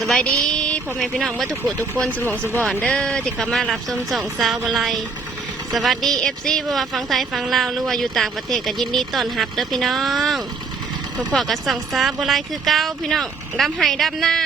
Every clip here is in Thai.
สบายดีพ่อแม่พี่น้องเมื่อทุกผู้ทุกคนสมองสมบอนเด้อที่เข้ามารับชมสองสาวบลัยสวัสดีเอฟซีบ่ว่าฟังไทยฟังลาวหรือว่าอยู่ต่างประเทศก็ยินดีต้อนรับเด้อพี่น้องพอพอกับสองสาวบลัยคือเก้าพี่น้องดำไห้ดำหน้า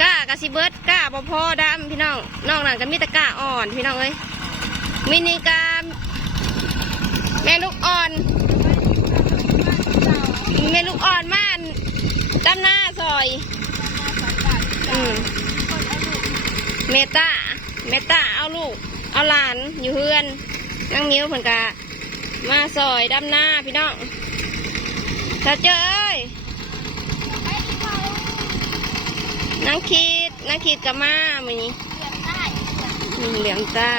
กล้ากระสิเบิร์ดกล้าบ่พอดำพี่น้องนอกนั้นก็มีแต่กล้าอ่อนพี่น้องเอ้ยมินิกาแม่ลูกอ่อนแม่ลูกอ่อนมานดำหน้าซอย อืมเมตาเมตาเอาลูก เอาหลานอยู่เฮือนนั่งนิ้วเพิ่นกะมาซอยดำหน้าพี่น้องถ้าเจอเอ้ยนางคิดนางคิดกับมามือนี้อืมเหลืองตา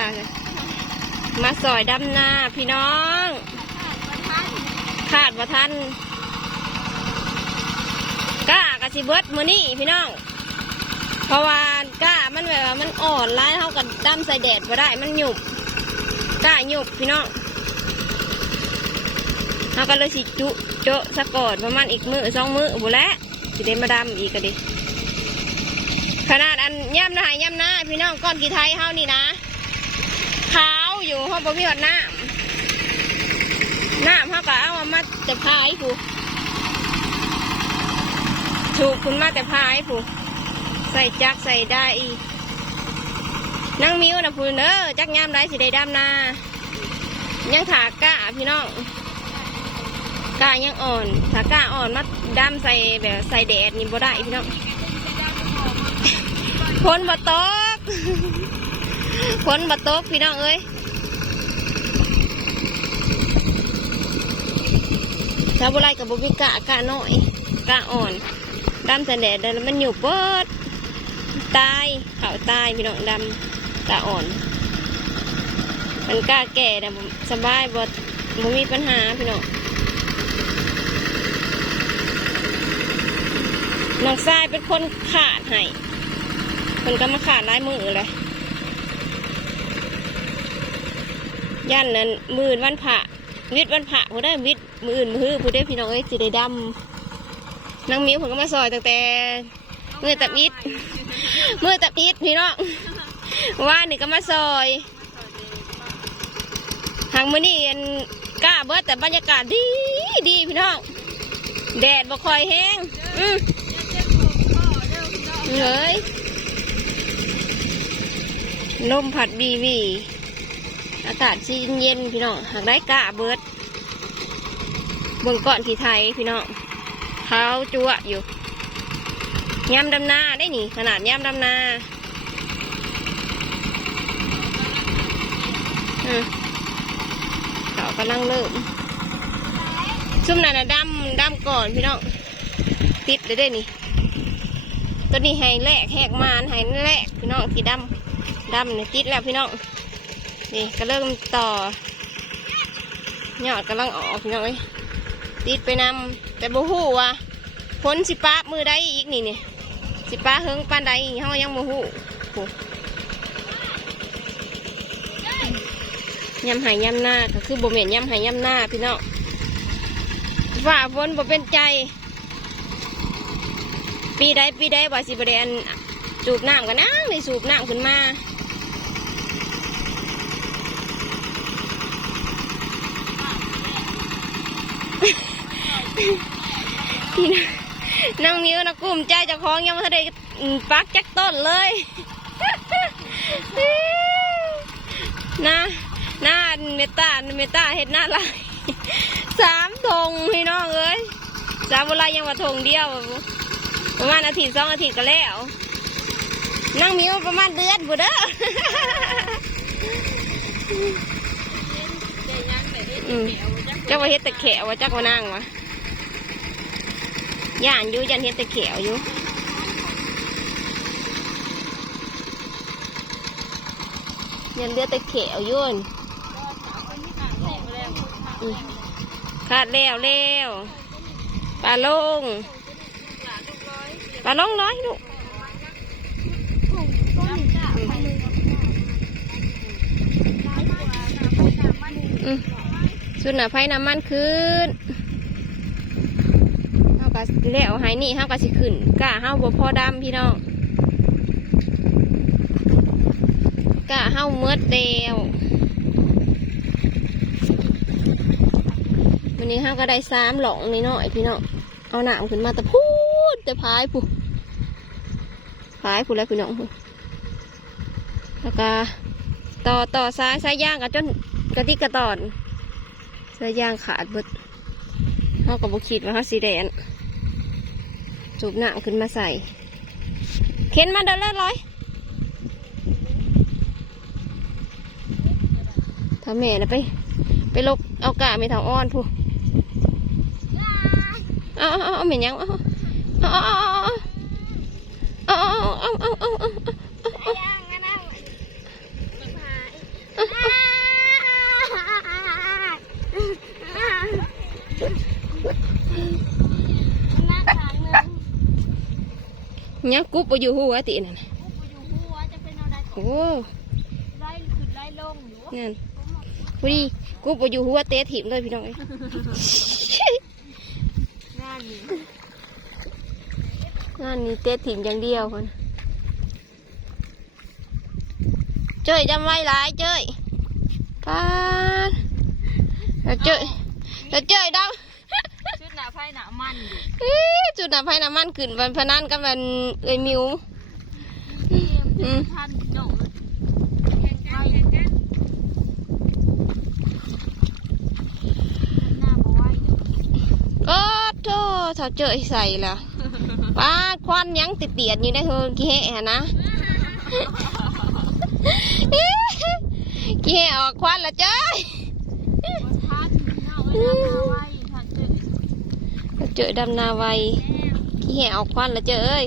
มาซอยดำหน้าพี่น้องขาดว่าท่านก้ากะสิเบิดมือนี่พี่น้อง เพราะว่าก้ามันแบบว่ามันอ่อนร้ายเท่ากับดำใส่แดดบ่ได้มันหยุบก้าหยุบพี่น้องเราก็เลยสิจุโจะสะกอดประมาณอีกมือสองมือบุแล้วสิได้มาดำอีกก็ดิขนาดอันย่ำหน้าย่ำหน้าพี่น้องก้อนกีไทยเฮานี่นะขาวอยู่ห้องบ่มีหอดน้ำน้ำเฮาก็เอามาแต่พายผู้ถูกคุณมาแต่พายผู้ ใส่จักใส่ได้อีกนั่งมิ้วนะพูนเออจักยามได้สิได้ดำนา ยังถากะพี่น้องกะยังอ่อนถากะอ่อนมาดำใส่แบบใส่แดดนี่บ่ได้พี่น้องฝนบ่ตกฝนบ่ตกพี่น้องเอ้ยชาวบุไรกับบุบิกะกะน้อยกะอ่อนดำใส่แดดแล้วมันอยู่เปิด ตายเขาตายพี่น้องดำตาอ่อน มันกล้าแก่แต่สบายบดบ่มีปัญหาพี่น้องน้องทรายเป็นคนขาดให้มันก็มาขาดลายมือเลยย่านนั้นมืออนวันผะวิทย์วันผะผู้ได้วิทย์มื่นมือผู้ได้พี่น้องเอ้ยสิได้ดำนางมิ้วผมก็มาซอยตั้งแต่เมื่อตับอิด มือตับอิดพี่น้องว่านี่ก็มาซอยทางมือนี่อันกล้าเบิดแต่บรรยากาศดีดีพี่น้องแดดบ่คอยแห้งอืมเลยลมผัดบีวีอากาศชีเย็นพี่น้องหากได้กล้าเบิดเบิ่งก่อนที่ไทยพี่น้องเท้าจั่วอยู่ ยำดำนาได้นี่ ขนาดยำดำนาอืมเขากำลังเริ่มซุ่มนั่นนะดำดำก่อนพี่น้องติดเลยได้นี่ ตัวนี้ให้แลกแหกมานให้แลกพี่น้องที่ดำดำเนี่ยติดแล้วพี่น้องนี่ก็เริ่มต่อยอดกำลังออกพี่น้องเอ้ยติดไปนำแต่บูฮู้ว่าพ้นสิป้ามือได้อีกนี่เนี่ย สิป้าเฮิงปานใดเฮายังบ่ฮู้ยำหายยำหน้าก็คือบ่แม่นยำหายยำหน้าพี่น้องฝ่าฝนบ่เป็นใจ ปีใดปีใดว่าสิบ่ได้อันจูบน้ำกันนะได้สูบน้ำขึ้นมา พี่นะ นางมิวนะกลุ่มใจเจะคล้าของยังไม่ทันได้ปักจักต้นเลยนะหน้าเมตาเมตาเห็ดหน้าลายสามธงพี่น้องเอ้ยสามเวลายังว่าธงเดียว ประมาณอาทิตย์สองอาทิตย์ก็แล้วนางมิวประมาณเดือนบุเด้ออืมเจ้าว่าเฮ็ดแต่แขวว่าจักว่านั่งวะ ย่านอยู่ยันเห็นแต่เขียวอยู่ยันเลือดต่เขียวยู่นั่นอืมขาดแล้วแล้วปลาลงปลาลงร้อยลูกสุดหนาไฟน้ำมันขึ้น ก็แล้วหายนี่เฮาก็สิขึ้นกะเฮาบ่พอดำพี่น้องกะเฮาเมิดเดียววันนี้เฮาก็ได้สามหลองนิดหน่อยพี่น้องเอาหนามขึ้นมาแต่พูดแต่พายผู้พายผู้แล้วพี่น้องผู้แล้วก็ต่อต่อซ้ายซ้ายย่างกันจนกระติกกระตอนซ้ายย่างขาดเบิดเขาก็บคิดว่าเขาสีแดน สูบน้ำขึ้นมาใส่ เข็นมาเดินเล่นร้อยถ้าแม่นะไป ไปลกเอากะไม่ทางอ้อนผู้เอาเอาเอาเหม็นยังเอาเอาเอาเอาเอาเอาเอาเอาเอาเอาเอาเนี่ ยกุ๊บไปอยู่หัวตีนั่นน่ะโอ้นั่นพอดีกุ๊บไปอยู่หัวเตะถิ่มเลยพี่น้องเอ้งานนี้เตะถิ่มอย่างเดียวคนเจ้ยจำไว้หลายเจ้ยป้าดแล้วเจ้ยแล้วเจ้ยดังชุดหนา ไพ่หนามันอยู่เอ๊ะจุดน้ำไฟน้ำมันขึ้นวันพนันกับมันเอ้ยมิวอืม ท่านโดดไพ่หน้าบ่ไหวโอ้โธ่เท่าเจอใส่ละป้าดควันยังติดเตียดอยู่ได้เธอกี่แห่นะ กี่แห่ออกควันละเจ้ยท่านหน้าไว้หน้าไหวท่านเจอ เจอดำนาไวกี่แห่ออกควันละเจ้ย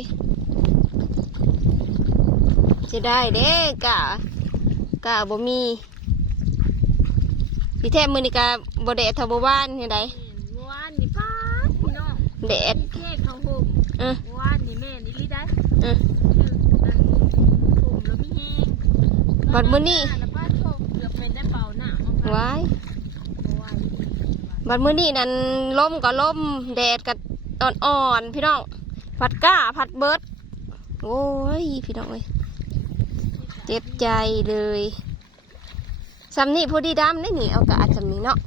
จะได้เด้กะกะบ่มีพี่แท้มือนี่กะบ่แดดเทาบ่บ้านเห็นไดเมื่อวานนี่ป้าพี่น้องแดดพี่เจ๊เขาห่มเออเมื่อวานนี่แม่นี่ลิได้เอออันห่มแล้วพี่แห้งบัดมื้อนี้แล้วป้าโชคเกือบเป็นได้เป่าหน้ามั้งคะว้ายบ่ไหว บัดมื้อนี้นั่นลมก็ลมแดดก็อ่อนๆพี่น้องผัดก้าผัดเบิดโอ้ยพี่น้องเอ้ยเจ็บใจเลยสำนี่พอดีดำได้หนิเอากาศสำนี่เนาะ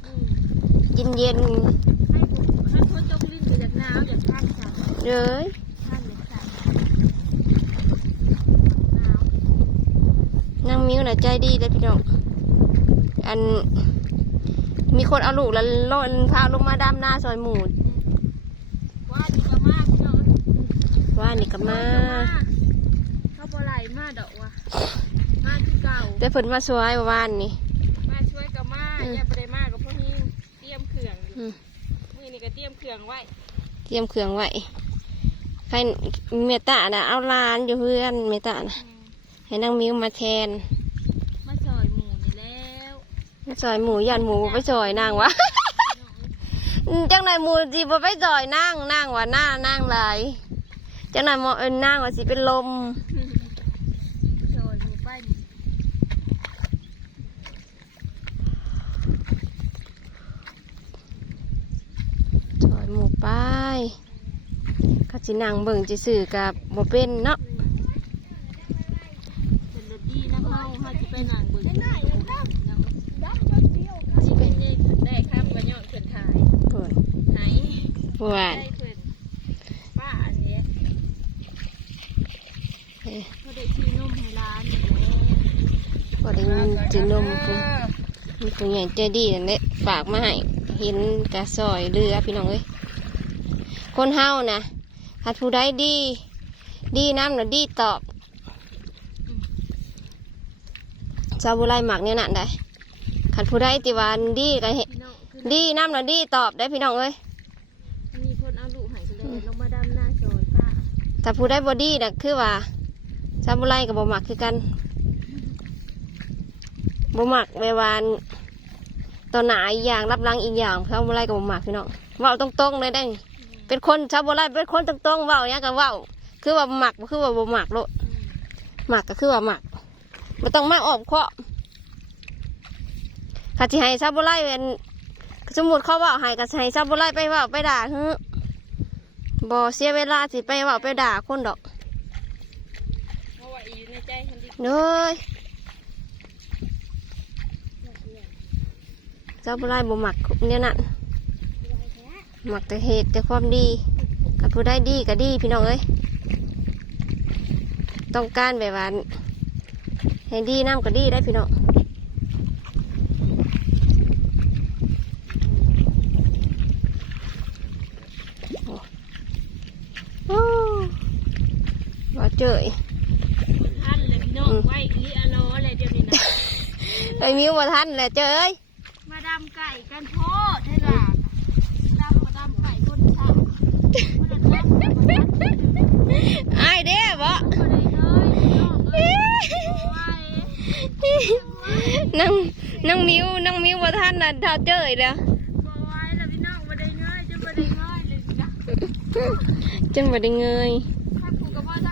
เย็นเย็นให้ผมให้คนจกลิ้นไปจากน้ำจากท่านค่ะๆเลยท่านเลยค่ะหนาวนางมิวน่ะใจดีเลยพี่น้องอัน มีคนเอาลูกแล้วล่นพาลงมาดำนาซอยหมูดว่าดีก็มากเนาะว่านี่ก็มาเขาบ่ไหลมาดอกว่ะมาที่เก่าแต่เพิ่นมาสวยว่านนี่มาช่วยกับมาอย่าไปได้มากกับพวกนี้เตรียมเครื่องอยู่อืมมือนี่ก็เตรียมเครื่องไว้ เตรียมเครื่องไว้ใครเมตตาน่ะเอาลานอยู่เพื่อนเมตตาน่ะอืมให้นางมิวมาแทน มาซอยหมูนี่แล้ว มาซอยหมูยันหมูไปซอยนางวะจังไหนหมูสิบ่ไปซอยนางนางว่าหน้านางลายจังไหนหมอเอิ้นนางว่าสิเป็นลมซอยหมูไปนี่ซอยก็สินางเบิ่งจิสื่อกับบ่เป็นเนาะเป็นดีนะเฮาเฮาจะไปนั่งอยู่เนาะสิเป็นเด็กได้ครับก็ยอดเพิ่นถ่าย เพิ่น ไหน ว่าได้เพิ่นป้าอันนี้เอ้ยเขาได้ที่นุ่มให้ร้านนี่แหละบ่ได้เงินจืนมพุ่นมีผู้ใหญ่ใจดีนั่นแหละฝากมาให้เห็นกะซอยเรือพี่น้องเอ้ยคนเฮานะหากผู้ใดดี ดีน้ำน่ะดีตอบชาวบุไรหมักเนี่ยนั่นได้ขันผู้ใดติวาอันดีก็เห็นพี่น้องคือดีน้ำน่ะดีตอบได้พี่น้องเอ้ย ป้าผู้ใดบอดี้น่ะคือว่าชาบุไรกับบ่หมักคือกันบ่หมักเววานตอนหนาอีกอย่างรับหลังอีกอย่างชาบุไรกับบ่หมักพี่น้องเว่าตรงๆเลยได้ เป็นคนชาบุไรเป็นคนตรงๆเว่าอย่างกับว่าคือว่าบ่หมักคือว่าบ่หมักโลหมักก็คือว่าหมักไม่ต้องมาออมเคาะข้าที่ให้ชาบุไรเป็นสมมติเขาเว่าให้ก็ให้ชาบุไรไปเว่าไปด่าเฮ้อ บ่เสียเวลาสิไปเว่าไปด่าคนดอกเพราะว่าอีอยู่ในใจคนที่เน้ยเจ้าบุไรบ่หมักเนี่ยนั่นหมักแต่เหตุแต่ความดีกับผู้ได้ดีก็ดีพี่น้องเอ้ยต้องการแบบว่าให้ดีน้ำก็ดีได้พี่น้องโอ้ว่า เจยท่านเลยพี่น้องไว้อีอะโลอะไรเดี๋ยวนี้นะไอ้มิวมาทันแหละเจยมาดำไก่กันโทษให้หลานดำมาดำไก่คนทำมาดำมาดำมาดำไอ้ายเด้บ่นั่งนั่งมิวนั่งมิวมาทันน่ะเท่าเจยแล้วจนบ่ได้เงย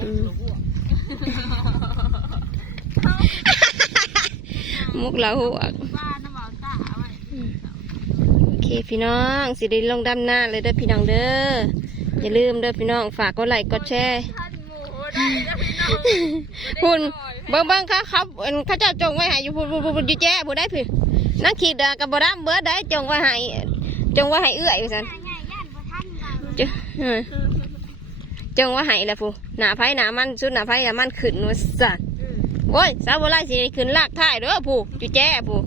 มมุกละหัวโอเคพี่น้องสิได้ลงดำหน้าเลยเด้อพี่น้องเด้ออย่าลืมเด้อพี่น้องฝากกดไลค์กดแชร์พุ่นเบิ่งเบิ่งเขาเขาเอิ่นเขาเจ้าจงไว้ให้อยู่พุ่นพุ่นพุ่นพุ่นอยู่แจ้ผู้ได้พี่นั่งขีดเด้อกับบดามเบิดได้จงไว้ให้จงไว้ให้เอื้อยว่าซั่นจเออ จงไว้ให้แล้วผู้หน้าไผหน้ามันสุดหน้าไผหน้ามันขึ้นว่าซั่นโอ้ยสาวโบราณสิได้ขึ้นลากท้ายเด้อผู้อยู่แจ้ผู้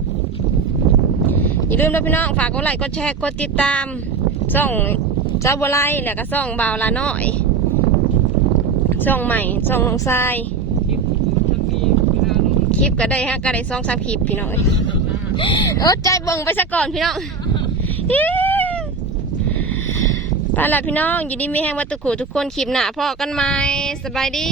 อย่าลืมเด้อพี่น้องฝากกดไลค์กดแชร์กดติดตามช่องสาวโบราณแล้วก็ช่องบ่าวลาน้อยช่องใหม่ช่องน้องทรายคลิปก็ได้ฮะก็ได้สองสามคลิปพี่น้องเอ้ยเออใจเบิ่งไปซะก่อนพี่น้องอิ๊ว ไปละพี่น้องอยู่ดีมีแห้งวัตถุขูทุกคนคลิปหนาพอกันไหมสบายดี